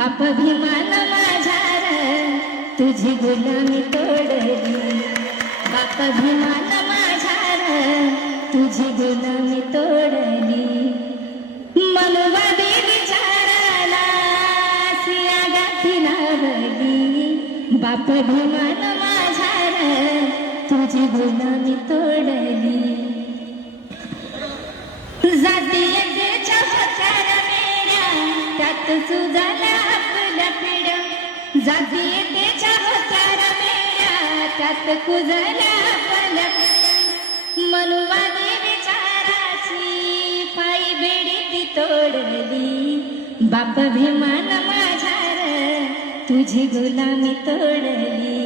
बाप भीमान माझा तुझी गुलामी तोडली, बाप भीमान माझा तुझी गुलामी तोडली. मनवादी विचाराला सिया गाठी लावली, बाप भीमान माझा तुझी गुलामी तोडली. जातीयतेच्या होत्या मेड्या त्यात सुजाल्या आपल्या पिढ्या, जातीयतेच्या होत्या मेड्या त्यात कुजल्या आपल्या पिढ्या. मनुवादी विचाराची पायी बेडी ती तोडली, बाप भीमान माझा तुझी गुलामी तोडली.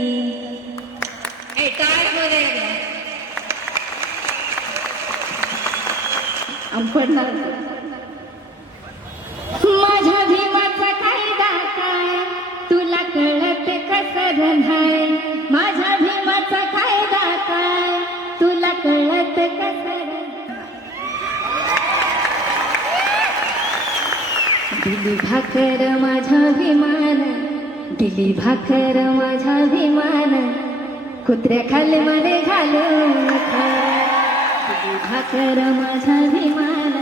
माझ्या भीमाचा कायदा काय तुला कळत कसं नाही, माझ्या भीमाचा कायदा काय तुला कळत कसं. दिली भाकर माझ्या भीमान, दिली भाकर माझ्या भीमान, कुत्र्या खाली मने घालून खा. दिली भाकर माझ्या भीमान,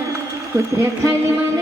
कुत्र्या खाली मने